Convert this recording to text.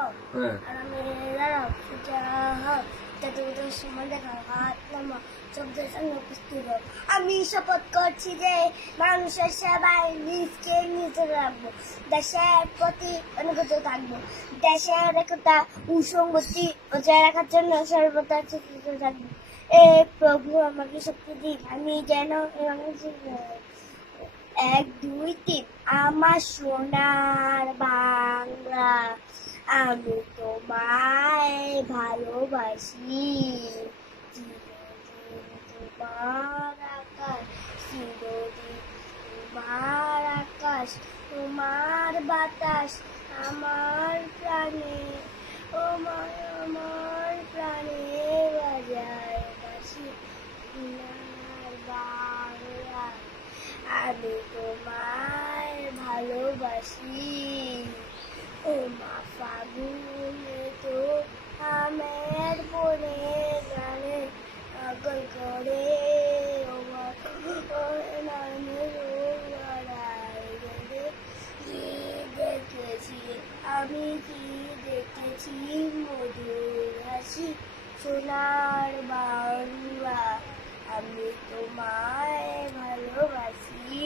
হও আর আমি দাঁড়াও সোজা হও তোমাদের সময় দেখা হাত নামা শব্দের সঙ্গে উপস্থিত হও। আমি শপথ করছি যে মানুষের সেবায় নিজকে নিজে রাখবো, দেশের প্রতি অনুগত থাকবো, দেশের একতা ও সংগতি বজায় রাখার জন্য সর্বদা চেষ্টা থাকবো। এ প্রভু আমাকে শক্তি দিন, আমি যেন এক দুই তিন। আমার সোনার বাংলা, আমি তোমায় ভালোবাসি। চিরদিন তোমার আকাশ, চিরদিন তোমার আকাশ, তোমার বাতাস আমার প্রাণে, আমার প্রাণে বাজায় বাসি। সোনার বাংলা, আমি তোমায় ভালোবাসি। ও মা ফাগুনে তো আমের বনে গানে পাগল করে, ও মা নামের কি দেখেছি আমি, কি দেখেছি মধুর হাসি। সোনার বাংলা, আমি তোমায় ভালোবাসি।